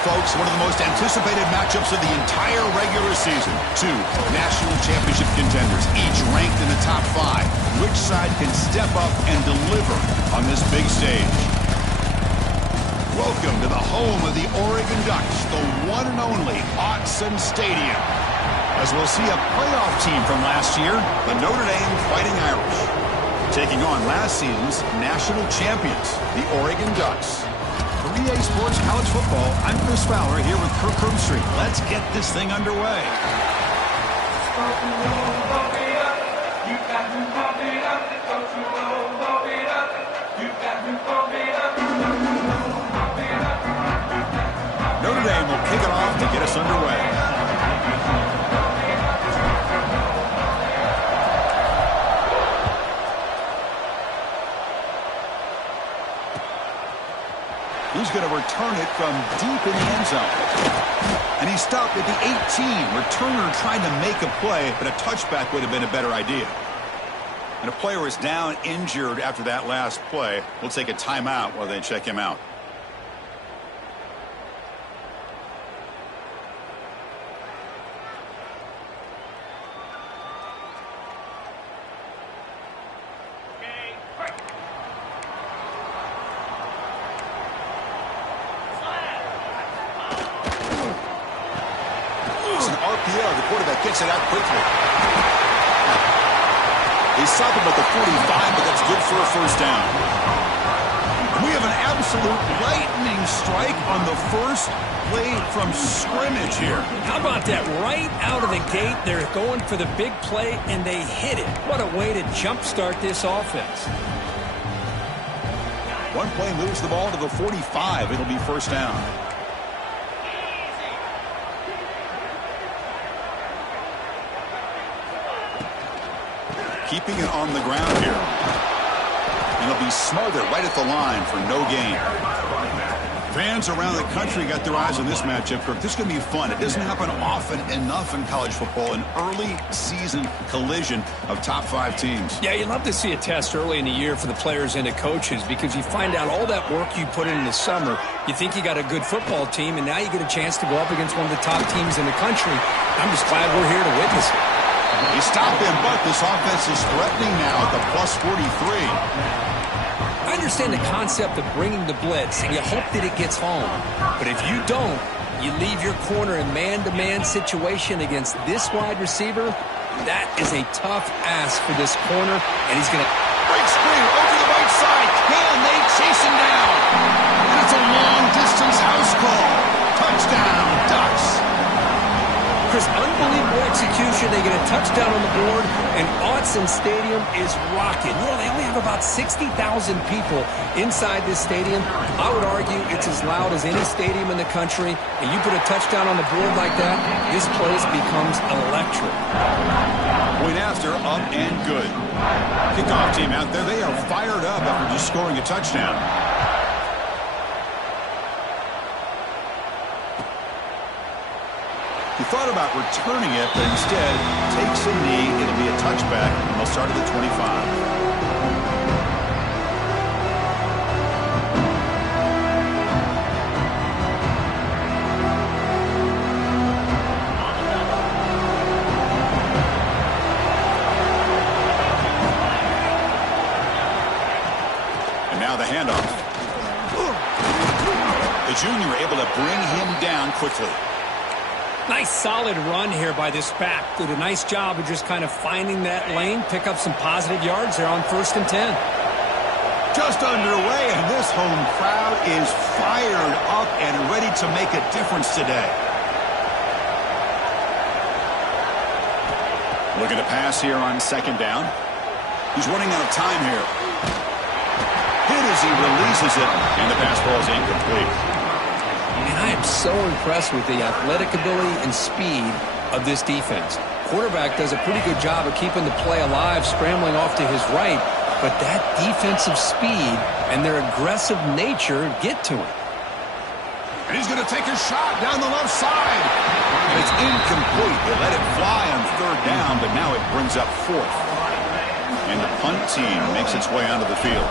folks, one of the most anticipated matchups of the entire regular season. Two national championship contenders, each ranked in the top 5. Which side can step up and deliver on this big stage? Welcome to the home of the Oregon Ducks, the one and only Autzen Stadium. As we'll see a playoff team from last year, the Notre Dame Fighting Irish, taking on last season's national champions, the Oregon Ducks. For EA Sports College Football, I'm Chris Fowler here with Kirk Herbstreit. Let's get this thing underway. Notre Dame will kick it off to get us underway. He's going to return it from deep in the end zone. And he stopped at the 18. Returner trying to make a play, but a touchback would have been a better idea. And a player is down injured after that last play. We'll take a timeout while they check him out. The quarterback gets it out quickly. He stopped him at the 45, but that's good for a first down. We have an absolute lightning strike on the first play from scrimmage here. How about that? Right out of the gate, they're going for the big play, and they hit it. What a way to jumpstart this offense. One play moves the ball to the 45. It'll be first down. Keeping it on the ground here. And it'll be smothered right at the line for no gain. Fans around the country got their eyes on this matchup, Kirk. This is going to be fun. It doesn't happen often enough in college football, an early season collision of top 5 teams. Yeah, you'd love to see a test early in the year for the players and the coaches because you find out all that work you put in the summer. You think you got a good football team, and now you get a chance to go up against one of the top teams in the country. I'm just glad we're here to witness it. He stopped him, but this offense is threatening now at the plus 43. I understand the concept of bringing the blitz, and you hope that it gets home. But if you don't, you leave your corner in man-to-man situation against this wide receiver. That is a tough ask for this corner, and he's going to... Break screen over the right side. Can they chase him down? And it's a long-distance house call. Touchdown, Ducks. Chris, unbelievable execution. They get a touchdown on the board, and Autzen Stadium is rocking. You know, they only have about 60,000 people inside this stadium. I would argue it's as loud as any stadium in the country, and you put a touchdown on the board like that, this place becomes electric. Point after, up and good. Kickoff team out there, they are fired up after just scoring a touchdown. He thought about returning it, but instead takes a knee. It'll be a touchback, and they'll start at the 25. And now the handoff. The junior able to bring him down quickly. Nice solid run here by this back. Did a nice job of just kind of finding that lane, pick up some positive yards there on 1st and 10. Just underway, and this home crowd is fired up and ready to make a difference today. Looking to pass here on 2nd down. He's running out of time here. Hit as he releases it, and the pass ball is incomplete. And I am so impressed with the athletic ability and speed of this defense. Quarterback does a pretty good job of keeping the play alive, scrambling off to his right, but that defensive speed and their aggressive nature get to him. And he's going to take a shot down the left side. And it's incomplete. They let it fly on 3rd down, but now it brings up 4th. And the punt team makes its way onto the field.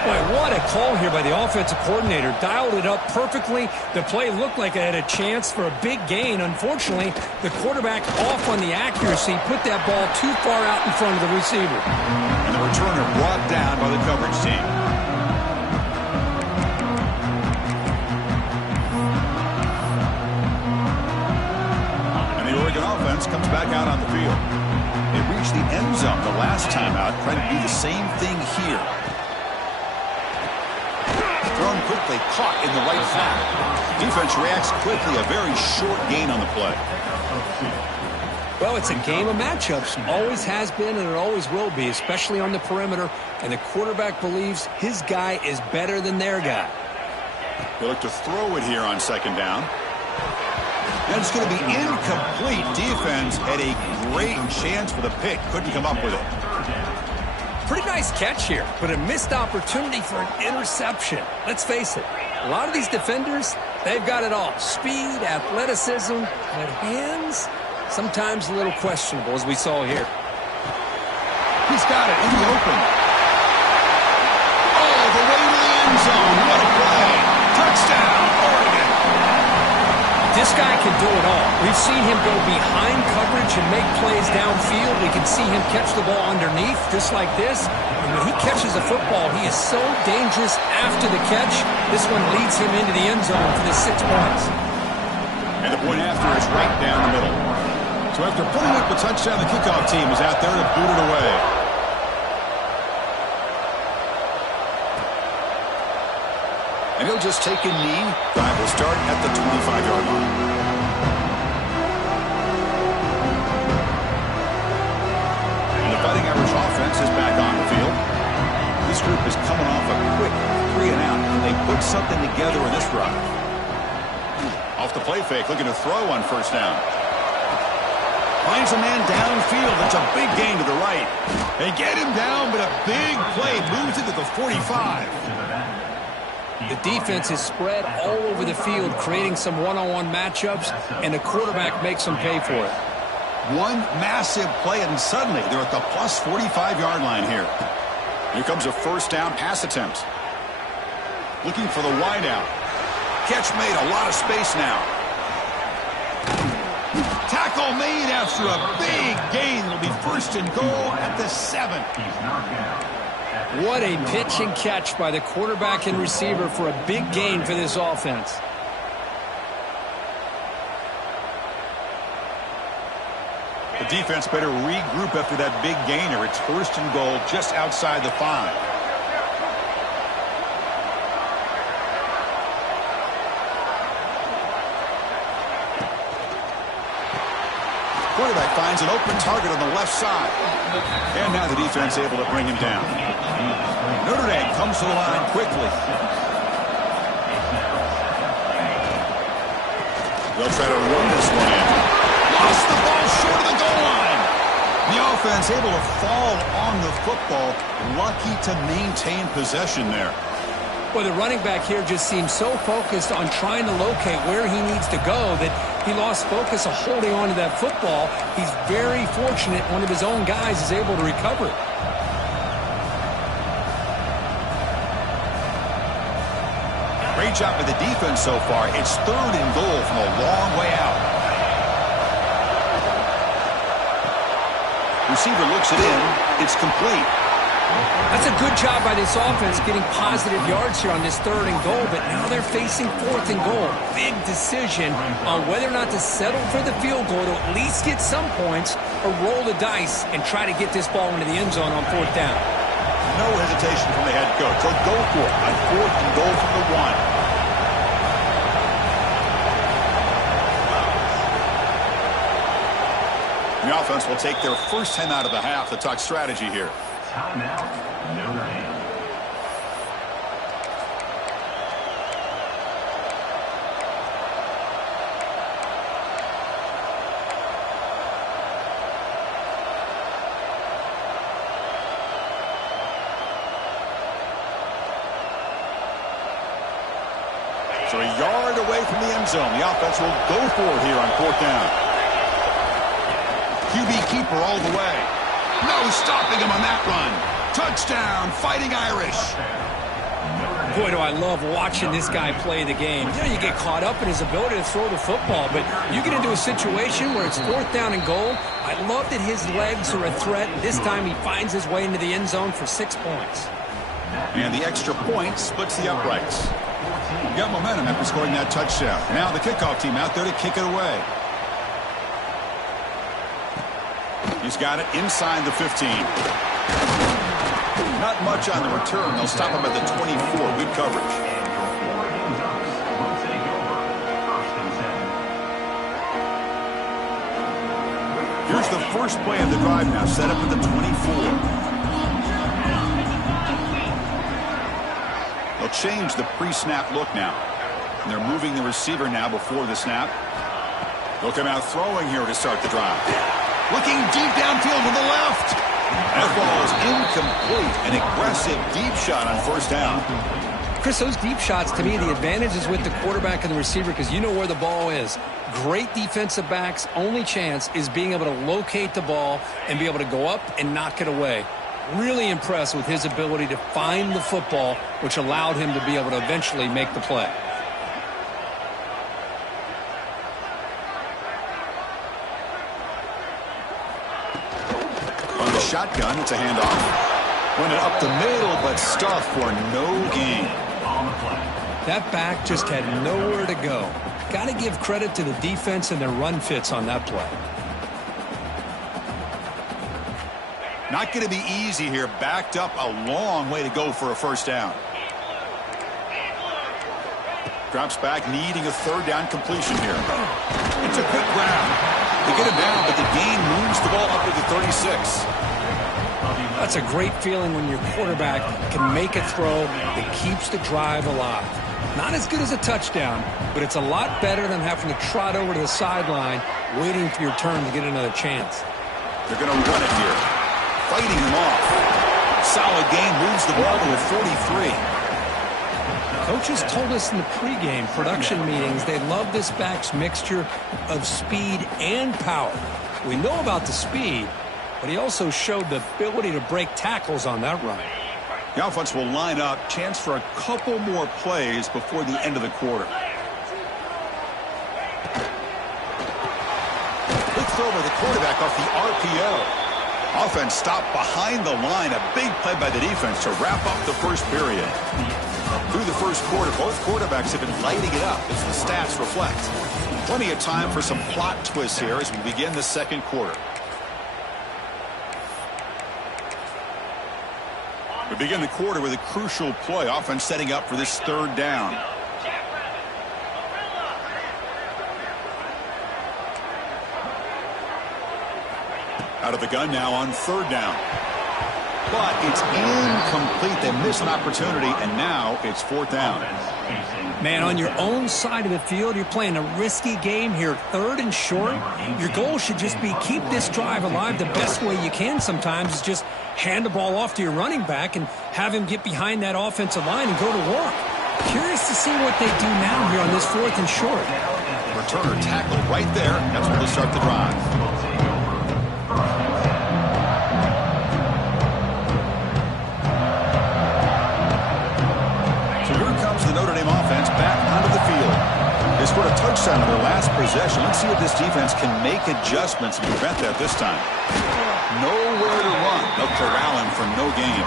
Boy, what a call here by the offensive coordinator. Dialed it up perfectly. The play looked like it had a chance for a big gain. Unfortunately, the quarterback off on the accuracy, put that ball too far out in front of the receiver. And the returner brought down by the coverage team. And the Oregon offense comes back out on the field. They reached the end zone the last time out, trying to do the same thing here. Thrown quickly, caught in the right flat. Defense reacts quickly, a very short gain on the play. Well, it's a game of matchups. Always has been and it always will be, especially on the perimeter. And the quarterback believes his guy is better than their guy. They look to throw it here on second down. And it's going to be incomplete. Defense had a great chance for the pick. Couldn't come up with it. Pretty nice catch here, but a missed opportunity for an interception. Let's face it, a lot of these defenders, they've got it all. Speed, athleticism, but hands, sometimes a little questionable, as we saw here. He's got it in the open. Oh, the way to the end zone. What a play. Touchdown, Oregon. This guy can do it all. We've seen him go behind coverage and make plays downfield. We can see him catch the ball underneath, just like this. And when he catches a football, he is so dangerous after the catch. This one leads him into the end zone for the 6 points. And the point after is right down the middle. So after putting up the touchdown, the kickoff team is out there to boot it away. And he'll just take a knee. Drive will start at the 25-yard line. And the Fighting Irish offense is back on the field. This group is coming off a quick 3 and out, and they put something together in this drive. Off the play fake, looking to throw on first down. Finds a man downfield. That's a big gain to the right. They get him down, but a big play moves into the 45. The defense is spread all over the field, creating some one-on-one matchups, and the quarterback makes them pay for it. One massive play, and suddenly they're at the plus 45-yard line here. Here comes a first down pass attempt. Looking for the wideout. Catch made, a lot of space now. Tackle made after a big gain. It'll be first and goal at the 7. What a pitch and catch by the quarterback and receiver for a big gain for this offense. The defense better regroup after that big gainer. It's first and goal just outside the 5. Quarterback finds an open target on the left side. And now the defense able to bring him down. Notre Dame comes to the line quickly. They'll try to run this one in. Lost the ball short of the goal line. The offense able to fall on the football. Lucky to maintain possession there. Well, the running back here just seems so focused on trying to locate where he needs to go that he lost focus of holding on to that football. He's very fortunate one of his own guys is able to recover it. Great job by the defense so far. It's third and goal from a long way out. Receiver looks it in. It's complete. That's a good job by this offense getting positive yards here on this third and goal, but now they're facing fourth and goal. Big decision on whether or not to settle for the field goal to at least get some points or roll the dice and try to get this ball into the end zone on fourth down. No hesitation from the head coach. They'll go for it on fourth and goal from the 1. The offense will take their first 10 out of the half to talk strategy here. Timeout, Notre Dame. So a yard away from the end zone. The offense will go for it here on fourth down. QB keeper all the way. No stopping him on that run. Touchdown, Fighting Irish. Boy, do I love watching this guy play the game. You know, you get caught up in his ability to throw the football, but you get into a situation where it's 4th down and goal. I love that his legs are a threat. This time he finds his way into the end zone for 6 points. And the extra point splits the uprights. Got momentum after scoring that touchdown. Now the kickoff team out there to kick it away. He's got it inside the 15. Not much on the return. They'll stop him at the 24. Good coverage. Here's the first play of the drive now, set up at the 24. They'll change the pre-snap look now. And they're moving the receiver now before the snap. They'll come out throwing here to start the drive. Looking deep downfield to the left. That ball is incomplete. An aggressive deep shot on 1st down. Chris, those deep shots, to me, the advantage is with the quarterback and the receiver because you know where the ball is. Great defensive backs' only chance is being able to locate the ball and be able to go up and knock it away. Really impressed with his ability to find the football, which allowed him to be able to eventually make the play. Shotgun, it's a handoff. Went it up the middle, but stuffed for no gain. That back just had nowhere to go. Got to give credit to the defense and their run fits on that play. Not going to be easy here. Backed up a long way to go for a 1st down. Drops back, needing a 3rd down completion here. It's a quick grab. They get him down, but the gain moves the ball up to the 36. That's a great feeling when your quarterback can make a throw that keeps the drive alive. Not as good as a touchdown, but it's a lot better than having to trot over to the sideline, waiting for your turn to get another chance. They're going to run it here. Fighting him off. Solid gain, moves the ball to a 43. Coaches told us in the pregame production meetings they love this back's mixture of speed and power. We know about the speed, but he also showed the ability to break tackles on that run. The offense will line up. Chance for a couple more plays before the end of the quarter. Good throw by the quarterback off the RPO. Offense stopped behind the line. A big play by the defense to wrap up the first period. Through the first quarter, both quarterbacks have been lighting it up as the stats reflect. Plenty of time for some plot twists here as we begin the second quarter. We begin the quarter with a crucial play. Offense setting up for this 3rd down. Out of the gun now on 3rd down. But it's incomplete. They miss an opportunity, and now it's 4th down. Man, on your own side of the field, you're playing a risky game here. 3rd and short. Your goal should just be keep this drive alive the best way you can sometimes is just hand the ball off to your running back and have him get behind that offensive line and go to work. Curious to see what they do now here on this 4th and short. Returner tackled right there. That's where they start the drive. The Notre Dame offense back onto the field. They scored a touchdown on their last possession. Let's see if this defense can make adjustments and prevent that this time. Nowhere to run. They'll corral him for no gain.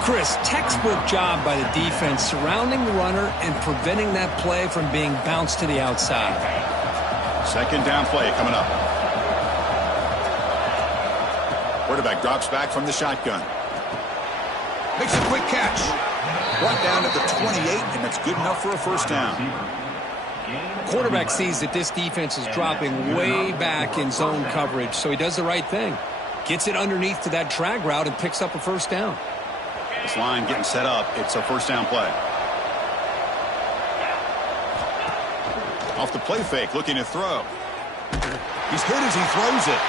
Chris, textbook job by the defense surrounding the runner and preventing that play from being bounced to the outside. 2nd down play coming up. Quarterback drops back from the shotgun. Makes a quick catch. Brought down at the 28, and that's good enough for a 1st down. Quarterback sees that this defense is dropping way back in zone coverage, so he does the right thing. Gets it underneath to that drag route and picks up a 1st down. This line getting set up. It's a 1st down play. Off the play fake, looking to throw. He's hit as he throws it.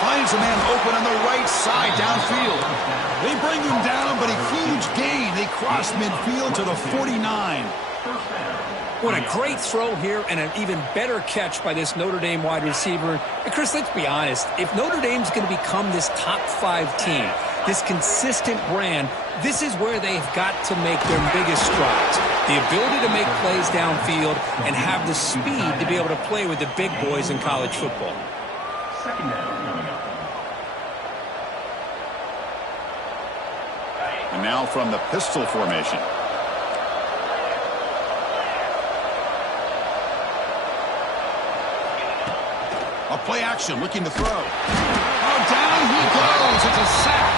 Finds a man open on the right side downfield. They bring him down, but a huge gain. They cross midfield to the 49. What a great throw here and an even better catch by this Notre Dame wide receiver. And Chris, let's be honest. If Notre Dame's going to become this top 5 team, this consistent brand, this is where they've got to make their biggest strides. The ability to make plays downfield and have the speed to be able to play with the big boys in college football. Second down coming up. And now from the pistol formation. A play action, looking to throw. Oh, down he goes. It's a sack.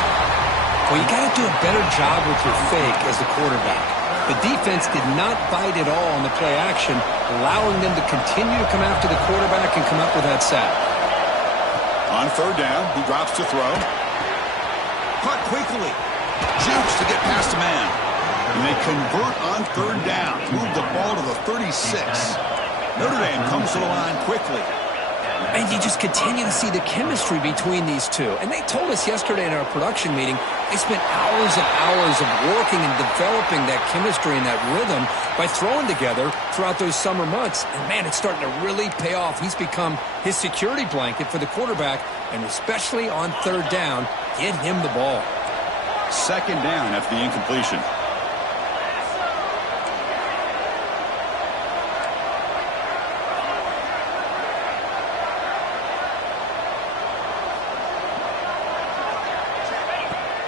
Well, you got to do a better job with your fake as the quarterback. The defense did not bite at all on the play action, allowing them to continue to come after the quarterback and come up with that sack. On third down, he drops to throw. Caught quickly. Jukes to get past a man. And they convert on third down. Move the ball to the 36. Notre Dame comes to the line quickly. And you just continue to see the chemistry between these two. And they told us yesterday in our production meeting, they spent hours and hours of working and developing that chemistry and that rhythm by throwing together throughout those summer months. And, man, it's starting to really pay off. He's become his security blanket for the quarterback, and especially on third down, get him the ball. Second down after the incompletion.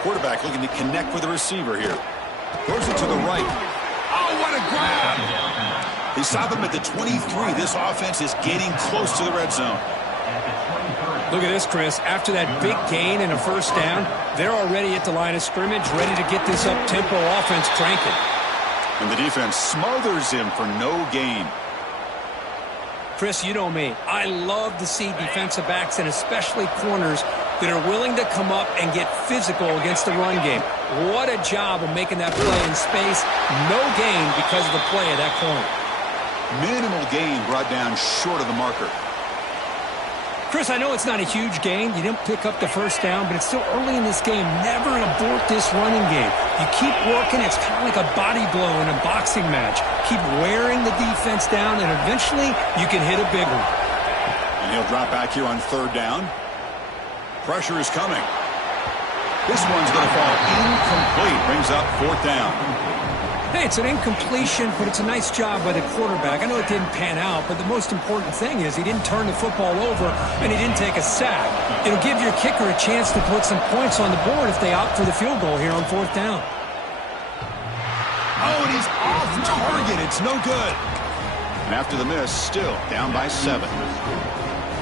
Quarterback looking to connect with the receiver here. Throws it to the right. Oh, what a grab! They stop him at the 23. This offense is getting close to the red zone. Look at this, Chris. After that big gain and a first down, they're already at the line of scrimmage, ready to get this up-tempo offense cranking. And the defense smothers him for no gain. Chris, you know me. I love to see defensive backs and especially corners that are willing to come up and get physical against the run game. What a job of making that play in space. No gain because of the play of that corner. Minimal gain brought down short of the marker. Chris, I know it's not a huge gain. You didn't pick up the first down, but it's still early in this game. Never abort this running game. You keep working. It's kind of like a body blow in a boxing match. Keep wearing the defense down, and eventually you can hit a big one. And he'll drop back here on third down. Pressure is coming. This one's going to fall incomplete. Brings up fourth down. Hey, it's an incompletion, but it's a nice job by the quarterback. I know it didn't pan out, but the most important thing is he didn't turn the football over and he didn't take a sack. It'll give your kicker a chance to put some points on the board if they opt for the field goal here on fourth down. Oh, and he's off target. It's no good. And after the miss, still down by 7.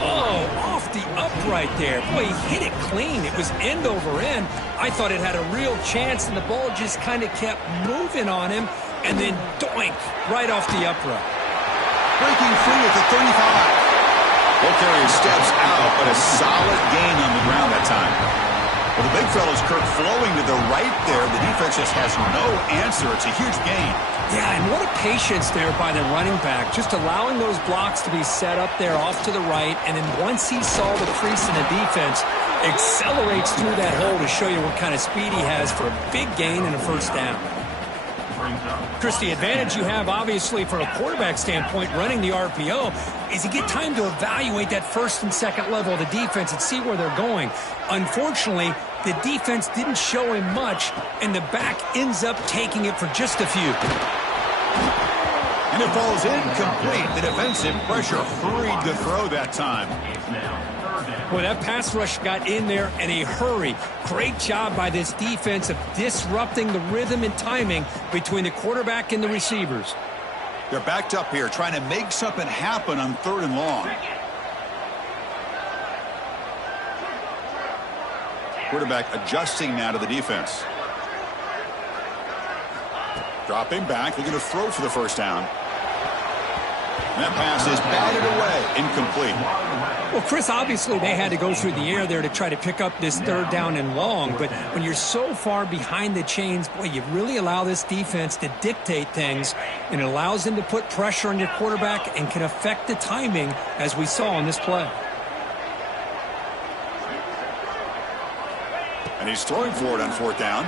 Oh, off the upright there. Boy, he hit it clean. It was end over end. I thought it had a real chance, and the ball just kind of kept moving on him, and then doink, right off the upright. Breaking free at the 35. Ball carrier steps out, but a solid gain on the ground that time. Well, the big fella's Kirk flowing to the right there. The defense just has no answer. It's a huge gain. Yeah, and what a patience there by the running back, just allowing those blocks to be set up there off to the right, and then once he saw the crease in the defense, accelerates through that hole to show you what kind of speed he has for a big gain and a first down. Chris, the advantage you have, obviously, from a quarterback standpoint, running the RPO, is you get time to evaluate that first and second level of the defense and see where they're going. Unfortunately, the defense didn't show him much, and the back ends up taking it for just a few. And it falls incomplete. The defensive pressure hurried to throw that time. Boy, that pass rush got in there in a hurry. Great job by this defense of disrupting the rhythm and timing between the quarterback and the receivers. They're backed up here, trying to make something happen on third and long. Quarterback adjusting now to the defense. Dropping back, looking to throw for the first down. And that pass is batted away, incomplete. Well, Chris, obviously they had to go through the air there to try to pick up this third down and long, but when you're so far behind the chains, boy, you really allow this defense to dictate things, and it allows them to put pressure on your quarterback and can affect the timing, as we saw on this play. And he's throwing for it on fourth down.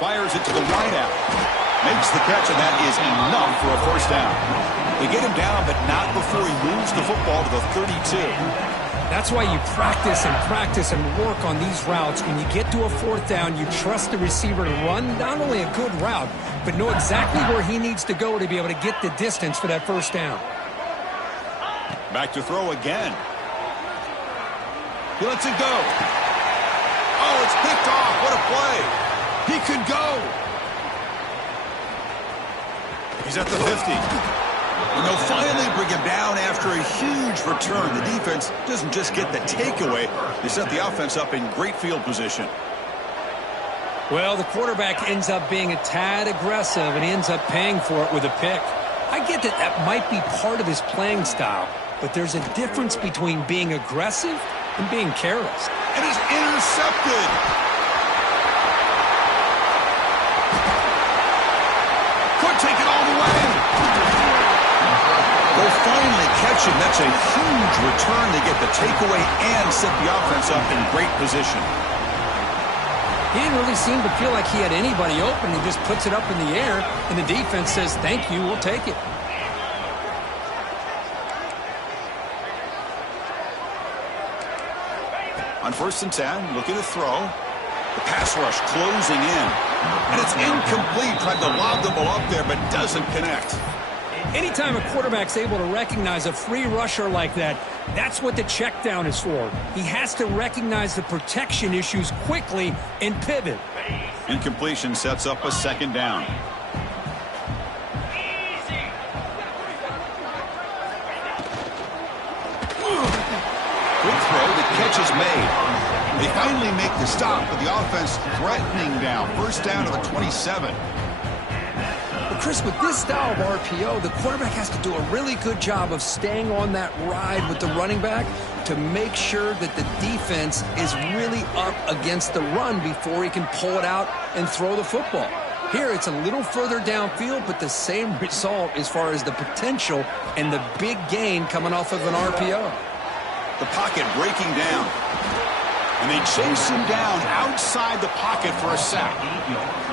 Fires it to the wide out. Makes the catch, and that is enough for a first down. They get him down, but not before he moves the football to the 32. That's why you practice and work on these routes. When you get to a fourth down, you trust the receiver to run not only a good route, but know exactly where he needs to go to be able to get the distance for that first down. Back to throw again. He lets it go. Oh, it's picked off. What a play. He could go. He's at the 50. And they'll finally bring him down after a huge return. The defense doesn't just get the takeaway. They set the offense up in great field position. Well, the quarterback ends up being a tad aggressive, and he ends up paying for it with a pick. I get that that might be part of his playing style, but there's a difference between being aggressive and being careless. And he's intercepted. Could take it all the way. They'll finally catch him. That's a huge return. They get the takeaway and set the offense up in great position. He didn't really seem to feel like he had anybody open. He just puts it up in the air, and the defense says, thank you, we'll take it. On 1st and 10, looking to throw. The pass rush closing in. And it's incomplete. Tried to lob the ball up there, but doesn't connect. Anytime a quarterback's able to recognize a free rusher like that, that's what the check down is for. He has to recognize the protection issues quickly and pivot. Incompletion sets up a 2nd down. Quick throw, the catch is made. They finally make the stop, but the offense threatening down. 1st down to the 27. But Chris, with this style of RPO, the quarterback has to do a really good job of staying on that ride with the running back to make sure that the defense is really up against the run before he can pull it out and throw the football. Here, it's a little further downfield, but the same result as far as the potential and the big gain coming off of an RPO. The pocket breaking down. And they chase him down outside the pocket for a sack.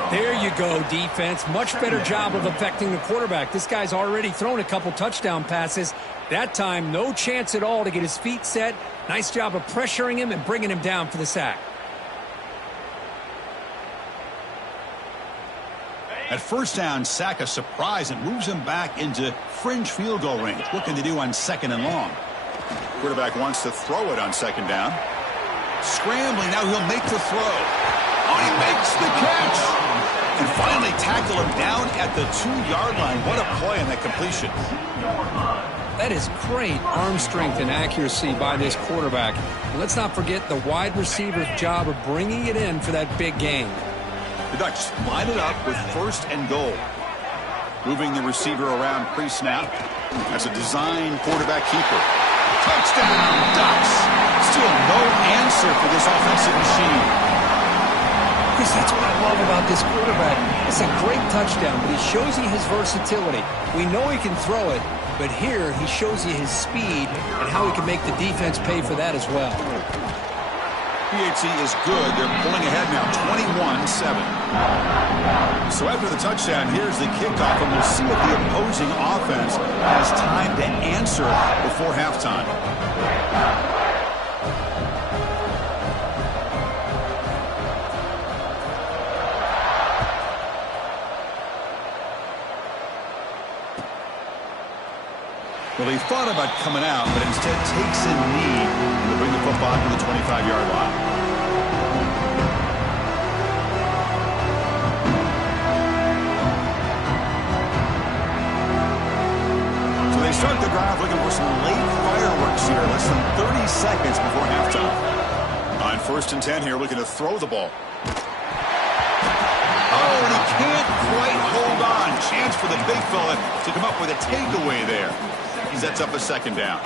There you go, defense. Much better job of affecting the quarterback. This guy's already thrown a couple touchdown passes. That time, no chance at all to get his feet set. Nice job of pressuring him and bringing him down for the sack. At 1st down, sack a surprise and moves him back into fringe field goal range. Looking to do on 2nd and long. Quarterback wants to throw it on 2nd down. Scrambling, now he'll make the throw. Oh, he makes the catch. And finally tackle him down at the 2-yard line. What a play on that completion. That is great arm strength and accuracy by this quarterback. And let's not forget the wide receiver's job of bringing it in for that big gain. The Ducks line it up with 1st and goal. Moving the receiver around pre-snap. As a design quarterback keeper. Touchdown, Ducks. Still no answer for this offensive machine. Chris, that's what I love about this quarterback. It's a great touchdown, but he shows you his versatility. We know he can throw it, but here he shows you his speed and how he can make the defense pay for that as well. PHC is good. They're pulling ahead now, 21-7. So after the touchdown, here's the kickoff, and we'll see if the opposing offense has time to answer before halftime. Well, he thought about coming out, but instead takes a knee to bring the football to the 25-yard line. So they start the drive looking for some late fireworks here, less than 30 seconds before halftime. On 1st and 10 here, looking to throw the ball. Oh, and he can't quite hold on. Chance for the big fella to come up with a takeaway there. He sets up a 2nd down.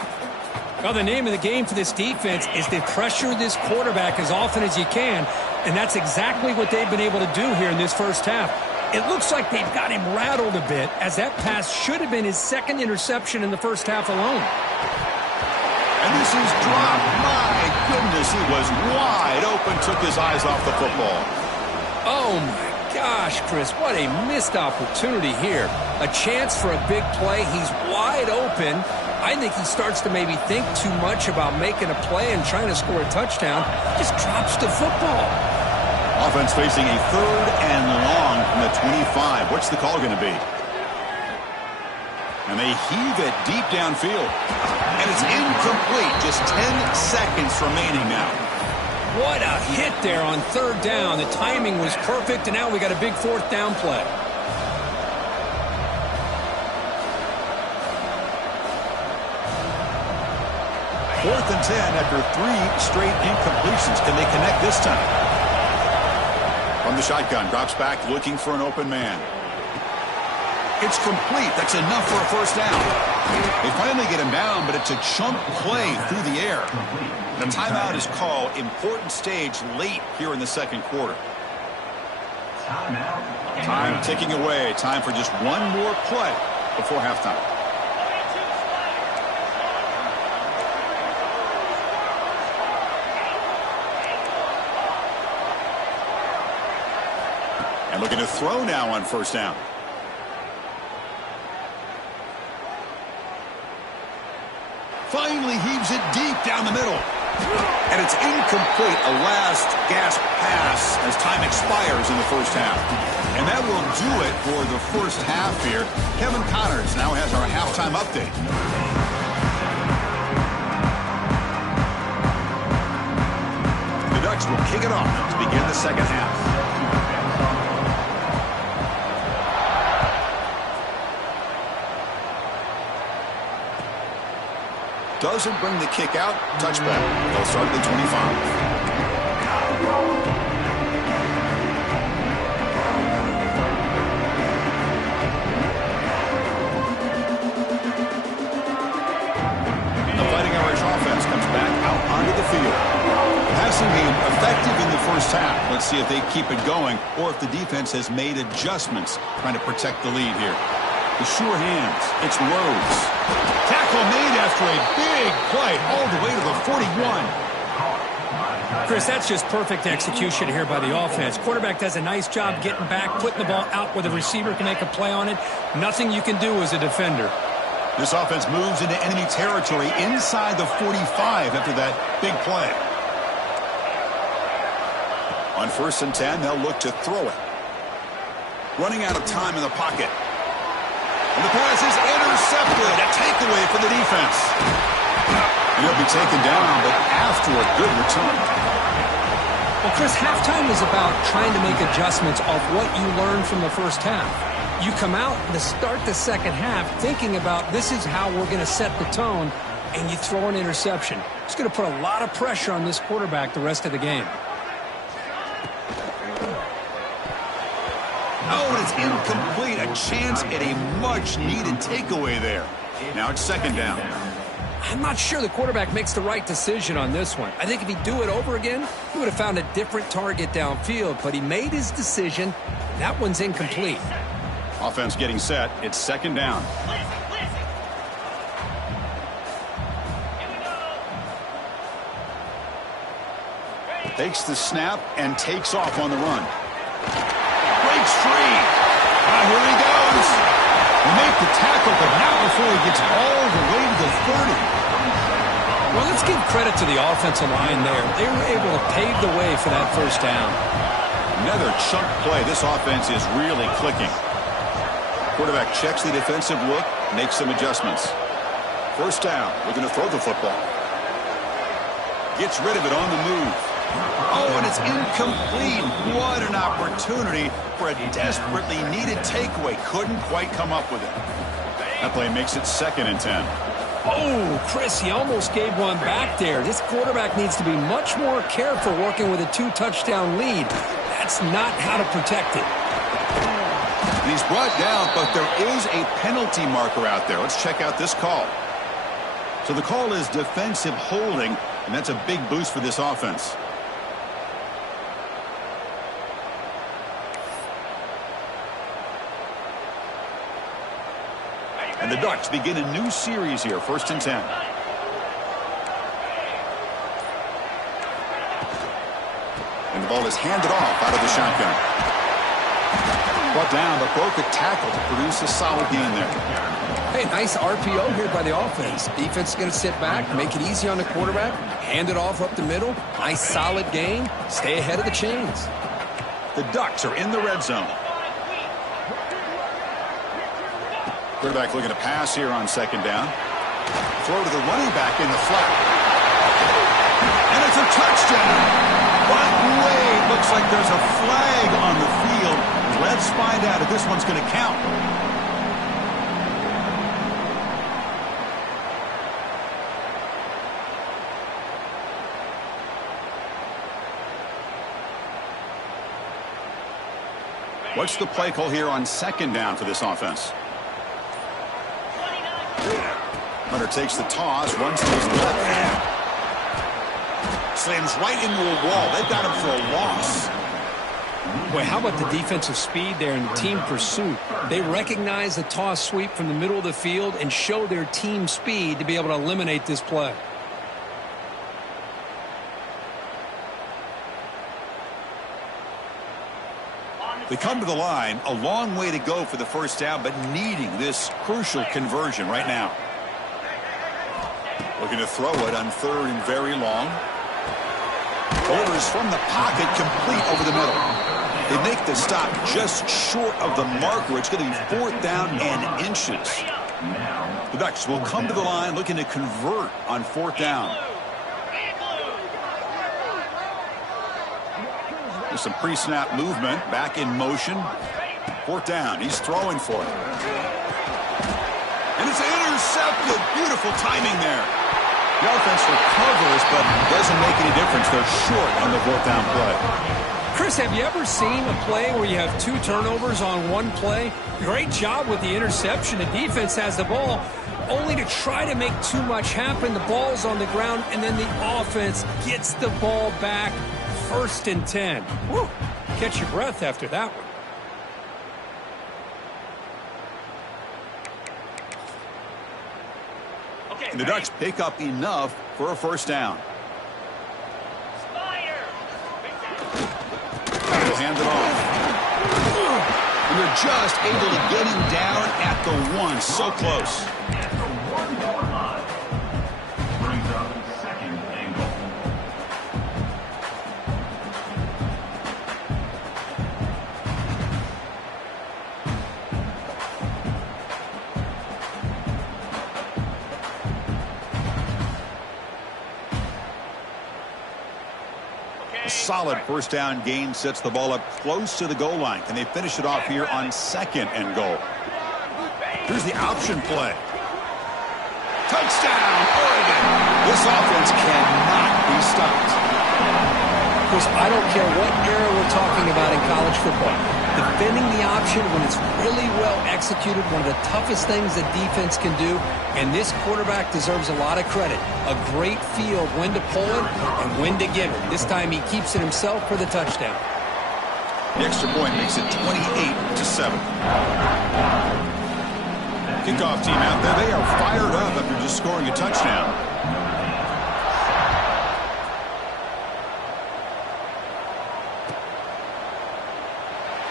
Well, the name of the game for this defense is to pressure this quarterback as often as you can, and that's exactly what they've been able to do here in this first half. It looks like they've got him rattled a bit, as that pass should have been his 2nd interception in the first half alone. And this is dropped. My goodness, he was wide open, took his eyes off the football. Oh, my gosh, Chris, what a missed opportunity here. A chance for a big play. He's wide open, I think he starts to maybe think too much about making a play and trying to score a touchdown. Just drops the football. Offense facing a 3rd and long from the 25. What's the call going to be? And they heave it deep downfield. And it's incomplete. Just 10 seconds remaining now. What a hit there on 3rd down. The timing was perfect, and now we got a big 4th down play. Fourth and 10 after 3 straight incompletions. Can they connect this time? From the shotgun, drops back looking for an open man. It's complete. That's enough for a first down. They finally get him down, but it's a chunk play through the air. The timeout is called. Important stage late here in the 2nd quarter. Time ticking away. Time for just one more play before halftime. And looking to throw now on first down. Finally heaves it deep down the middle. And it's incomplete. A last gasp pass as time expires in the first half. And that will do it for the first half here. Kevin Connors now has our halftime update. The Ducks will kick it off to begin the second half. Doesn't bring the kick out. Touchback. They'll start at the 25. The Fighting Irish offense comes back out onto the field. Passing game effective in the first half. Let's see if they keep it going or if the defense has made adjustments trying to protect the lead here. The sure hands. It's Rhodes. Tackle made after a big play all the way to the 41. Chris, that's just perfect execution here by the offense. Quarterback does a nice job getting back, putting the ball out where the receiver can make a play on it. Nothing you can do as a defender. This offense moves into enemy territory inside the 45 after that big play. On 1st and 10, they'll look to throw it. Running out of time in the pocket. And the pass is intercepted. A takeaway for the defense. And he'll be taken down, but after a good return. Well, Chris, halftime is about trying to make adjustments off what you learned from the first half. You come out to start the second half thinking about this is how we're going to set the tone, and you throw an interception. It's going to put a lot of pressure on this quarterback the rest of the game. Oh, it's incomplete. A chance at a much-needed takeaway there. Now it's 2nd down. I'm not sure the quarterback makes the right decision on this one. I think if he'd do it over again, he would have found a different target downfield, but he made his decision. That one's incomplete. Offense getting set. It's 2nd down. Takes the snap and takes off on the run. Breaks free. Here he goes. They make the tackle, but not before he gets all the way to the 30. Well, let's give credit to the offensive line there. They were able to pave the way for that first down. Another chunk play. This offense is really clicking. Quarterback checks the defensive look, makes some adjustments. First down. We're going to throw the football. Gets rid of it on the move. Oh, and it's incomplete. What an opportunity for a desperately needed takeaway. Couldn't quite come up with it. That play makes it 2nd and 10. Oh, Chris, he almost gave one back there. This quarterback needs to be much more careful working with a 2-touchdown lead. That's not how to protect it. And he's brought down, but there is a penalty marker out there. Let's check out this call. So the call is defensive holding, and that's a big boost for this offense. And the Ducks begin a new series here, 1st and 10. And the ball is handed off out of the shotgun. Brought down, but broke a tackle to produce a solid gain there. Hey, nice RPO here by the offense. Defense is going to sit back, make it easy on the quarterback, hand it off up the middle. Nice solid game. Stay ahead of the chains. The Ducks are in the red zone. Quarterback looking to pass here on second down. Throw to the running back in the flat. And it's a touchdown. But wait, looks like there's a flag on the field. Let's find out if this one's going to count. What's the play call here on second down for this offense? Hunter takes the toss, runs to his left. Slams right into a wall. They've got him for a loss. Boy, how about the defensive speed there and the team pursuit? They recognize the toss sweep from the middle of the field and show their team speed to be able to eliminate this play. They come to the line, a long way to go for the first down, but needing this crucial conversion right now. Looking to throw it on third and very long. Delivers from the pocket, complete over the middle. They make the stop just short of the marker. It's going to be fourth down and inches. The Ducks will come to the line looking to convert on fourth down. There's some pre-snap movement, back in motion. Fourth down, he's throwing for it. And it's intercepted. Beautiful timing there. The offense recovers, but doesn't make any difference. They're short on the fourth down play. Chris, have you ever seen a play where you have two turnovers on one play? Great job with the interception. The defense has the ball, only to try to make too much happen. The ball's on the ground, and then the offense gets the ball back. First and 10. Woo. Catch your breath after that one. And the Ducks pick up enough for a first down. They'll hand it off. And they're just able to get him down at the one. So close. A solid first down gain sets the ball up close to the goal line. Can they finish it off here on second and goal? Here's the option play. Touchdown, Oregon. This offense cannot be stopped. Chris, I don't care what era we're talking about in college football. Defending the option when it's really well executed, one of the toughest things that defense can do, and this quarterback deserves a lot of credit. A great feel of when to pull it and when to give it. This time he keeps it himself for the touchdown. The extra point makes it 28-7. Kickoff team out there, they are fired up after just scoring a touchdown.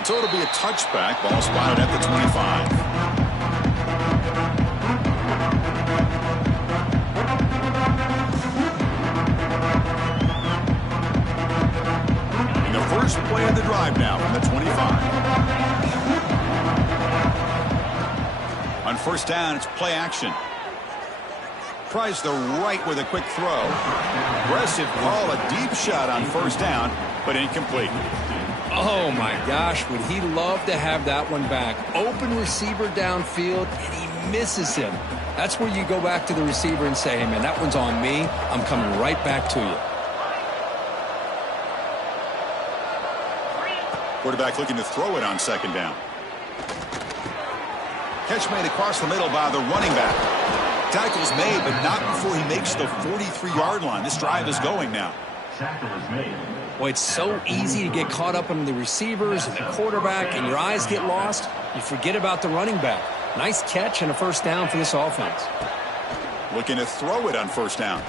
So it'll be a touchback. Ball spotted at the 25. And the first play of the drive now from the 25. On first down, it's play action. Tries the right with a quick throw. Aggressive call, a deep shot on first down, but incomplete. Oh, my gosh, would he love to have that one back. Open receiver downfield, and he misses him. That's where you go back to the receiver and say, hey, man, that one's on me. I'm coming right back to you. Quarterback looking to throw it on second down. Catch made across the middle by the running back. Tackle's made, but not before he makes the 43-yard line. This drive is going now. Tackle is made. Boy, it's so easy to get caught up in the receivers and the quarterback, and your eyes get lost. You forget about the running back. Nice catch and a first down for this offense. Looking to throw it on first down.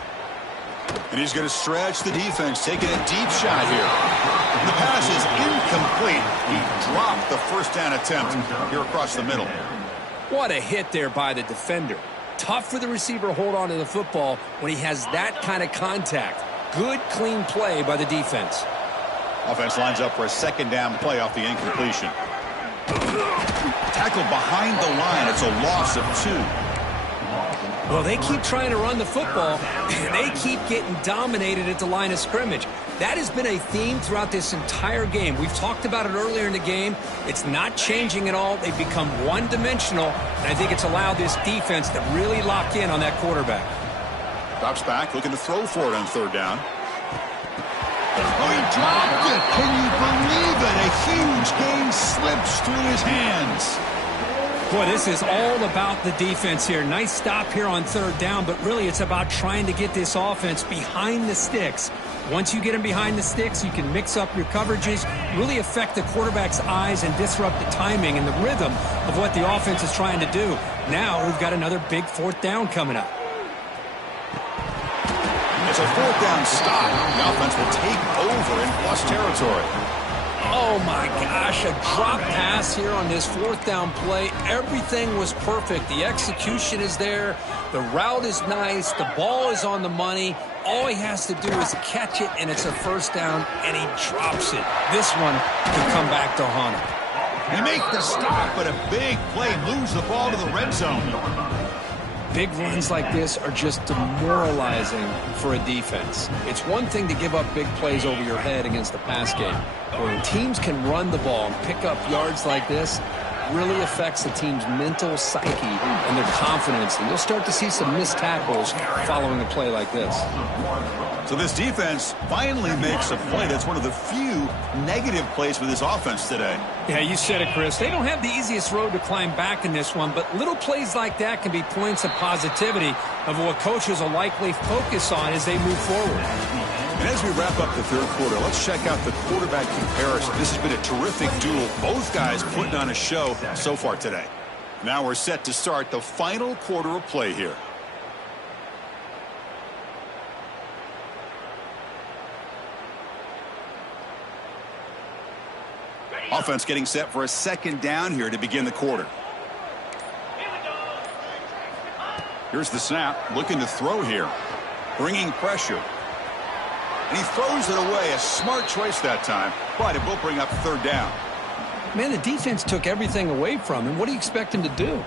And he's going to stretch the defense, taking a deep shot here. And the pass is incomplete. He dropped the first down attempt here across the middle. What a hit there by the defender. Tough for the receiver to hold on to the football when he has that kind of contact. Good, clean play by the defense. Offense lines up for a second down play off the incompletion. Tackled behind the line. It's a loss of 2. Well, they keep trying to run the football, and they keep getting dominated at the line of scrimmage. That has been a theme throughout this entire game. We've talked about it earlier in the game. It's not changing at all. They've become one-dimensional, and I think it's allowed this defense to really lock in on that quarterback. Drops back, looking to throw for it on third down. Oh, he dropped it. Can you believe it? A huge gain slips through his hands. Boy, this is all about the defense here. Nice stop here on third down, but really it's about trying to get this offense behind the sticks. Once you get them behind the sticks, you can mix up your coverages, really affect the quarterback's eyes and disrupt the timing and the rhythm of what the offense is trying to do. Now we've got another big fourth down coming up. It's a fourth down stop. The offense will take over in plus territory. Oh, my gosh, a drop pass here on this fourth down play. Everything was perfect. The execution is there. The route is nice. The ball is on the money. All he has to do is catch it, and it's a first down, and he drops it. This one can come back to haunt him. They make the stop, but a big play moves the ball to the red zone. Big runs like this are just demoralizing for a defense. It's one thing to give up big plays over your head against the pass game. But when teams can run the ball and pick up yards like this, really affects the team's mental psyche and their confidence. And you'll start to see some missed tackles following a play like this. So this defense finally makes a play that's one of the few negative plays for this offense today. Yeah, you said it, Chris. They don't have the easiest road to climb back in this one, but little plays like that can be points of positivity of what coaches will likely focus on as they move forward. And as we wrap up the third quarter, let's check out the quarterback comparison. This has been a terrific duel. Both guys putting on a show so far today. Now we're set to start the final quarter of play here. Offense getting set for a second down here to begin the quarter. Here's the snap, looking to throw here. Bringing pressure. And he throws it away. A smart choice that time. But it will bring up third down. Man, the defense took everything away from him. What do you expect him to do?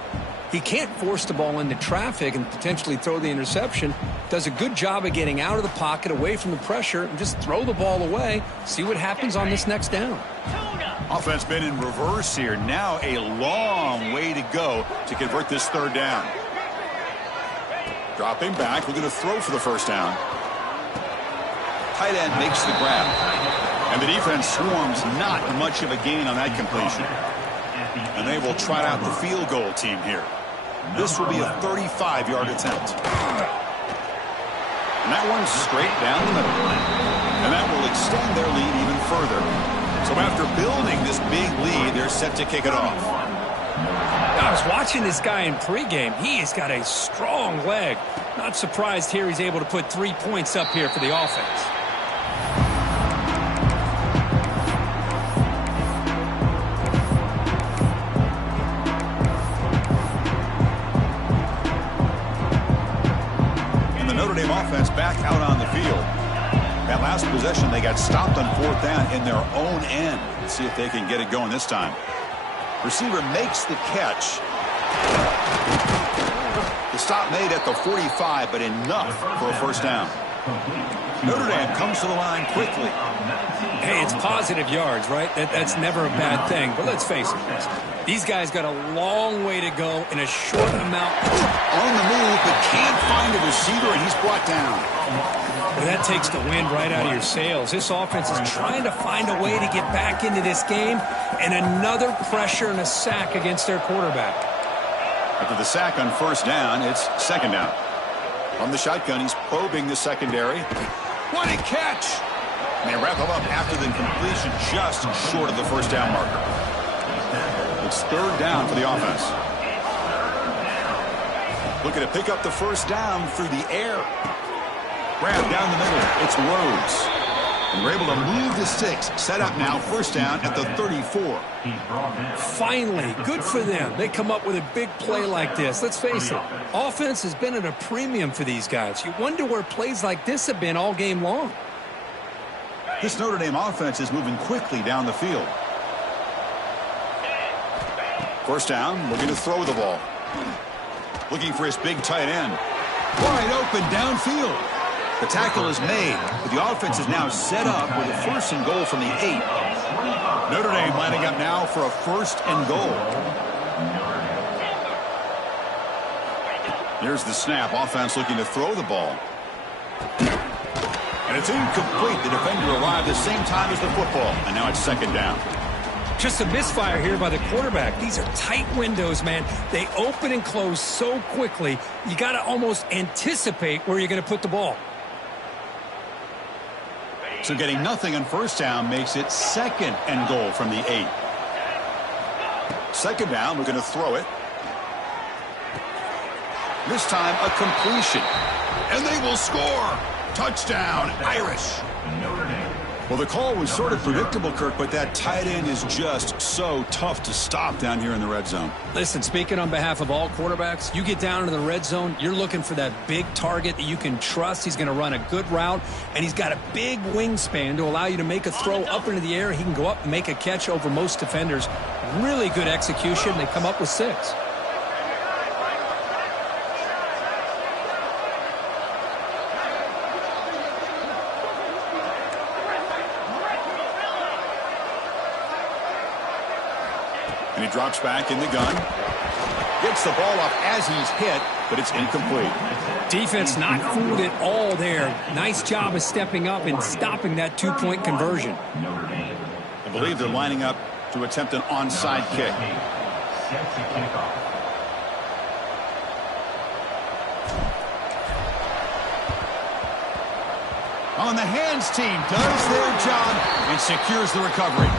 He can't force the ball into traffic and potentially throw the interception. Does a good job of getting out of the pocket, away from the pressure, and just throw the ball away. See what happens on this next down. Offense been in reverse here. Now a long way to go to convert this third down. Dropping back. We're going to throw for the first down. Tight end makes the grab. And the defense swarms not much of a gain on that completion. And they will try out the field goal team here. This will be a 35-yard attempt. And that one's straight down the middle. And that will extend their lead even further. So after building this big lead, they're set to kick it off. I was watching this guy in pregame. He has got a strong leg. Not surprised here he's able to put 3 points up here for the offense. And the Notre Dame offense back out on the field. That last possession, they got stopped on fourth down in their own end. Let's see if they can get it going this time. Receiver makes the catch. The stop made at the 45, but enough for a first down. Notre Dame comes to the line quickly. Hey, it's positive yards, right? That's never a bad thing. But let's face it, these guys got a long way to go in a short amount. On the move, but can't find a receiver, and he's brought down. Well, that takes the wind right out of your sails. This offense is trying to find a way to get back into this game, and another pressure and a sack against their quarterback. After the sack on first down, it's second down. From the shotgun, he's probing the secondary. What a catch! And they wrap him up after the completion just short of the first down marker. It's third down for the offense. Looking to pick up the first down through the air. Grab down the middle. It's Rhodes. And we're able to move the sticks. Set up now, first down at the 34. Finally, good for them. They come up with a big play like this. Let's face it, offense has been at a premium for these guys. You wonder where plays like this have been all game long. This Notre Dame offense is moving quickly down the field. First down, looking to throw the ball. Looking for his big tight end. Wide open downfield. The tackle is made, but the offense is now set up with a first and goal from the 8. Notre Dame lining up now for a first and goal. Here's the snap. Offense looking to throw the ball. And it's incomplete. The defender arrived the same time as the football, and now it's second down. Just a misfire here by the quarterback. These are tight windows, man. They open and close so quickly, you got to almost anticipate where you're going to put the ball. So getting nothing on first down makes it second and goal from the 8. Second down, we're going to throw it. This time a completion. And they will score. Touchdown, Irish. Well, the call was sort of predictable, Kirk, but that tight end is just so tough to stop down here in the red zone. Listen, speaking on behalf of all quarterbacks, you get down into the red zone, you're looking for that big target that you can trust. He's going to run a good route, and he's got a big wingspan to allow you to make a throw up into the air. He can go up and make a catch over most defenders. Really good execution. They come up with 6. And he drops back in the gun. Gets the ball up as he's hit, but it's incomplete. Defense not fooled at all there. Nice job of stepping up and stopping that 2-point conversion. I believe they're lining up to attempt an onside kick. On the hands team does their job and secures the recovery.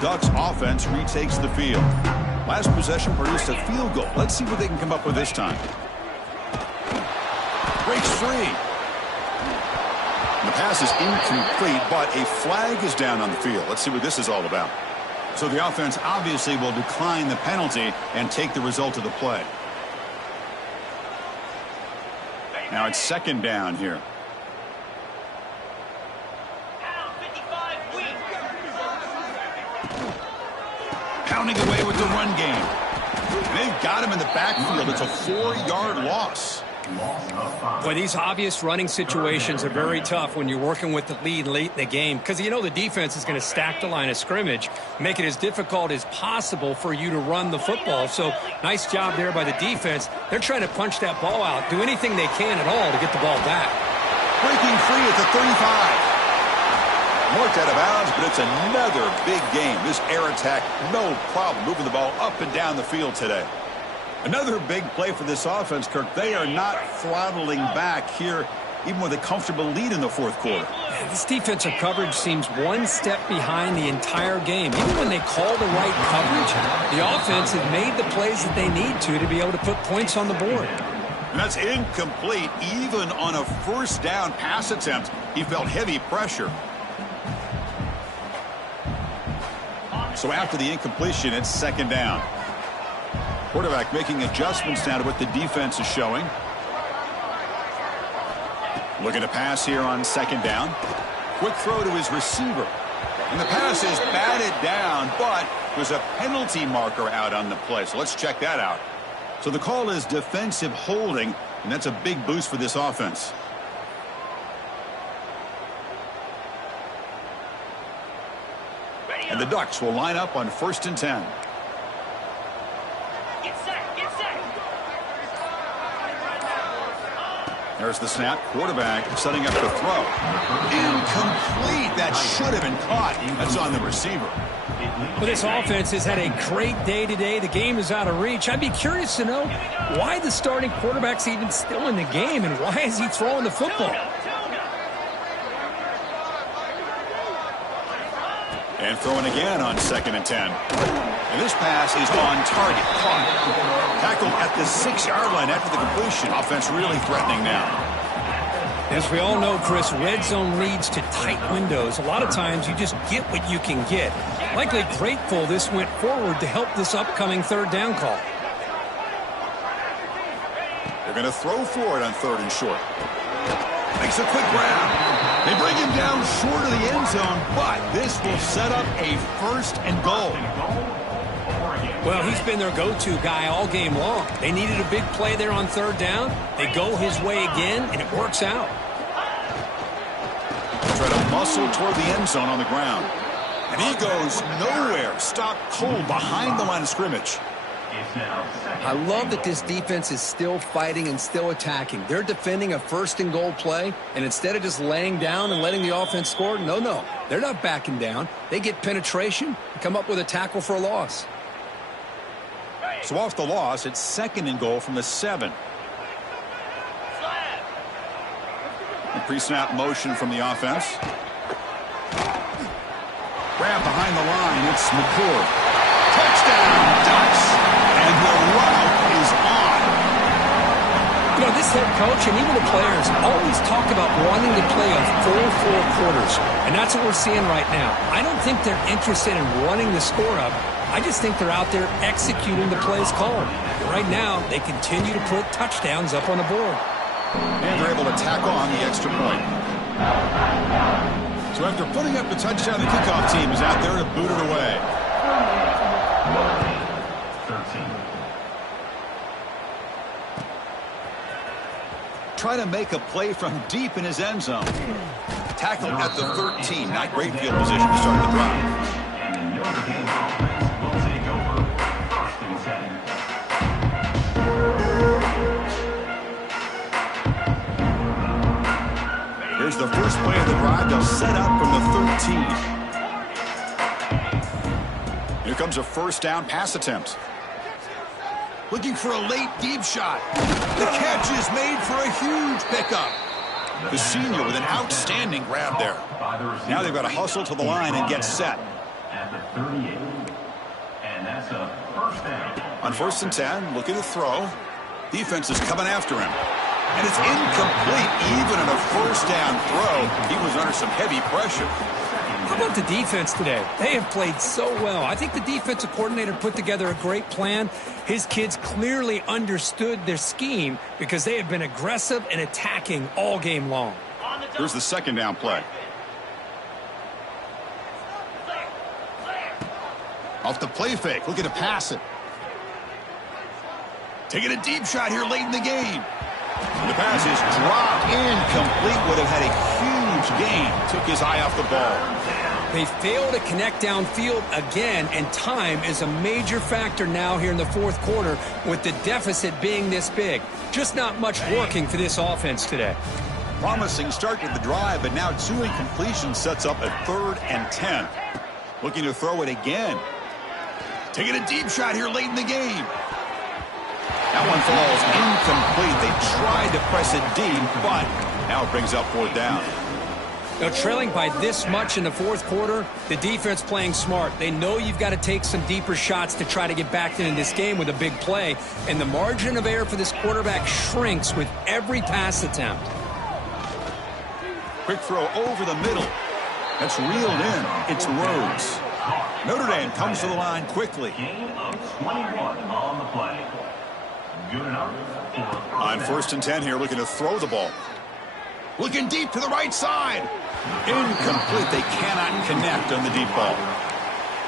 Ducks offense retakes the field. Last possession produced a field goal. Let's see what they can come up with this time. Breaks free. The pass is incomplete, but a flag is down on the field. Let's see what this is all about. So the offense obviously will decline the penalty and take the result of the play. Now it's second down here. Pounding away with the run game. And they've got him in the backfield. It's a 4-yard loss. Boy, these obvious running situations are very tough when you're working with the lead late in the game, because you know the defense is going to stack the line of scrimmage, make it as difficult as possible for you to run the football. So nice job there by the defense. They're trying to punch that ball out, do anything they can at all to get the ball back. Breaking free at the 35. Marked out of bounds, but it's another big game. This air attack, no problem moving the ball up and down the field today. Another big play for this offense, Kirk. They are not throttling back here, even with a comfortable lead in the fourth quarter. Man, this defensive coverage seems one step behind the entire game. Even when they call the right coverage, the offense has made the plays that they need to be able to put points on the board. And that's incomplete. Even on a first down pass attempt, he felt heavy pressure. So after the incompletion, it's second down. Quarterback making adjustments now to what the defense is showing. Looking to pass here on second down. Quick throw to his receiver. And the pass is batted down, but there's a penalty marker out on the play. So let's check that out. So the call is defensive holding, and that's a big boost for this offense. And the Ducks will line up on 1st and 10. There's the snap. Quarterback setting up the throw. Incomplete. That should have been caught. That's on the receiver. Well, this offense has had a great day today. The game is out of reach. I'd be curious to know why the starting quarterback's even still in the game and why is he throwing the football? And throwing again on 2nd and 10. And this pass is on target. Caught. Tackled at the 6-yard line after the completion. Offense really threatening now. As we all know, Chris, red zone leads to tight windows. A lot of times you just get what you can get. Likely grateful this went forward to help this upcoming 3rd down call. They're going to throw for it on 3rd and short. Makes a quick grab. They bring him down short of the end zone, but this will set up a 1st and goal. Well, he's been their go-to guy all game long. They needed a big play there on 3rd down. They go his way again, and it works out. Try to muscle toward the end zone on the ground. And he goes nowhere. Stopped cold behind the line of scrimmage. I love that this defense is still fighting and still attacking. They're defending a 1st and goal play, and instead of just laying down and letting the offense score, no. They're not backing down. They get penetration and come up with a tackle for a loss. So off the loss, it's 2nd and goal from the 7. The pre-snap motion from the offense. Grab behind the line. It's McCord. Touchdown, Ducks. And the route is on. You know, this head coach and even the players always talk about wanting to play a full 4 quarters. And that's what we're seeing right now. I don't think they're interested in running the score up. I just think they're out there executing the plays called. Right now, they continue to put touchdowns up on the board. And they're able to tack on the extra point. So after putting up the touchdown, the kickoff team is out there to boot it away. 13. Try to make a play from deep in his end zone. Tackled at the 13. Not great field position to start the drive. And the Notre Dame offense will take over 1st and 10. Here's the first play of the drive. They'll set up from the 13. Here comes a 1st down pass attempt. Looking for a late deep shot. The catch is made for a huge pickup. The senior with an outstanding grab there. Now they've got to hustle to the line and get set. At the 38. And that's a 1st down. On 1st and 10, looking to throw. Defense is coming after him. And it's incomplete. Even on a 1st down throw, he was under some heavy pressure. How about the defense today? They have played so well. I think the defensive coordinator put together a great plan. His kids clearly understood their scheme because they have been aggressive and attacking all game long. Here's the 2nd down play. Off the play fake, looking to pass it. Taking a deep shot here late in the game. And the pass is dropped incomplete. Would have had a huge gain. Took his eye off the ball. They fail to connect downfield again, and time is a major factor now here in the 4th quarter with the deficit being this big. Just not much working for this offense today. Promising start to the drive, but now 2 incompletions sets up a 3rd and 10. Looking to throw it again. Taking a deep shot here late in the game. That one falls incomplete. They tried to press it deep, but now it brings up 4th down. Now, trailing by this much in the 4th quarter, the defense playing smart. They know you've got to take some deeper shots to try to get back into this game with a big play, and the margin of error for this quarterback shrinks with every pass attempt. Quick throw over the middle. That's reeled in. It's Rhodes. Notre Dame comes to the line quickly. Gain of 21 on the play. Good enough for On 1st and 10 here, looking to throw the ball. Looking deep to the right side. Incomplete. They cannot connect on the deep ball.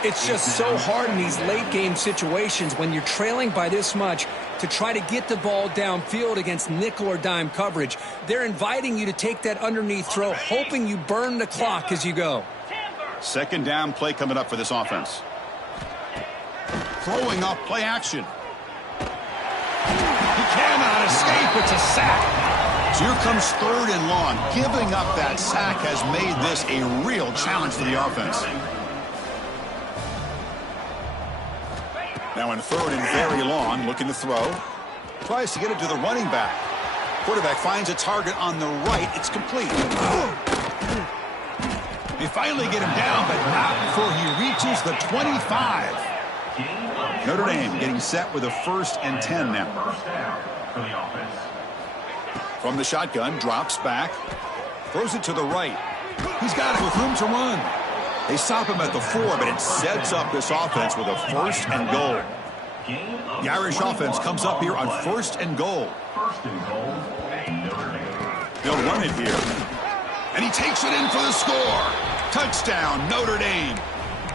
It's just so hard in these late game situations when you're trailing by this much to try to get the ball downfield against nickel or dime coverage. They're inviting you to take that underneath throw, hoping you burn the clock as you go. 2nd down play coming up for this offense. Throwing off play action. He cannot escape. It's a sack. So here comes 3rd and long. Giving up that sack has made this a real challenge for the offense. Now in 3rd and very long, looking to throw. Tries to get it to the running back. Quarterback finds a target on the right. It's complete. They finally get him down, but not before he reaches the 25. Notre Dame getting set with a 1st and 10 now. First down for the offense. From the shotgun, drops back, throws it to the right. He's got it with room to run. They stop him at the 4, but it sets up this offense with a 1st and goal. The Irish offense comes up here on 1st and goal. First and goal, Notre Dame. They'll run it here. And he takes it in for the score. Touchdown, Notre Dame.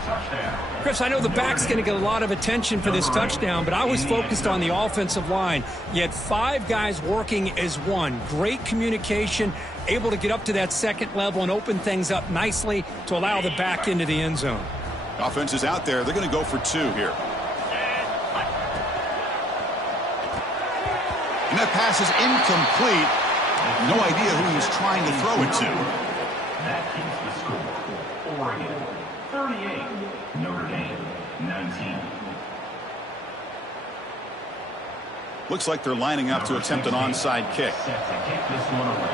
Touchdown. Chris, I know the back's going to get a lot of attention for this touchdown, but I was focused on the offensive line. You had 5 guys working as one. Great communication, able to get up to that second level and open things up nicely to allow the back into the end zone. Offense is out there. They're going to go for 2 here. And that pass is incomplete. No idea who he's trying to throw it to. That keeps the score. Oregon, 38. Notre Dame, 19. Looks like they're lining up to attempt an onside kick. Set to kick this one away.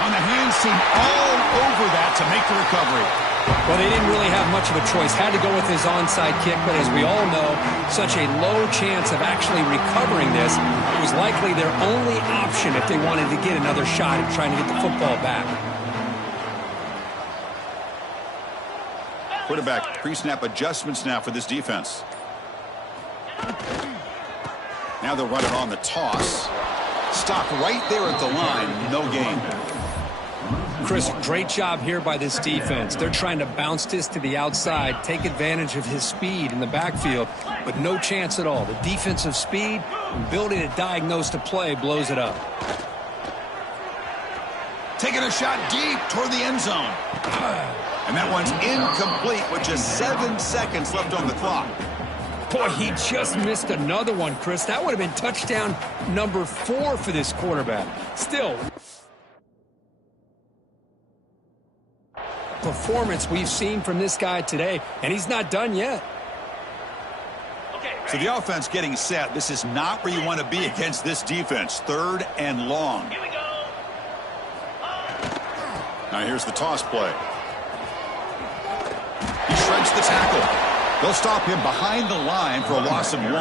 On the hands team all over that to make the recovery. Well, they didn't really have much of a choice. Had to go with his onside kick, but as we all know, such a low chance of actually recovering this. It was likely their only option if they wanted to get another shot at trying to get the football back. Quarterback pre-snap adjustments now for this defense. Now they'll run it on the toss. Stopped right there at the line. No gain. Chris, great job here by this defense. They're trying to bounce this to the outside, take advantage of his speed in the backfield, but no chance at all. The defensive speed and ability to diagnose the play blows it up. Taking a shot deep toward the end zone. And that one's incomplete with just 7 seconds left on the clock. Boy, he just missed another one, Chris. That would have been touchdown number 4 for this quarterback. Still, performance we've seen from this guy today, and he's not done yet. So the offense getting set. This is not where you want to be against this defense. 3rd and long. Here we go. Now here's the toss play. He shreds the tackle. They'll stop him behind the line for a loss of 1.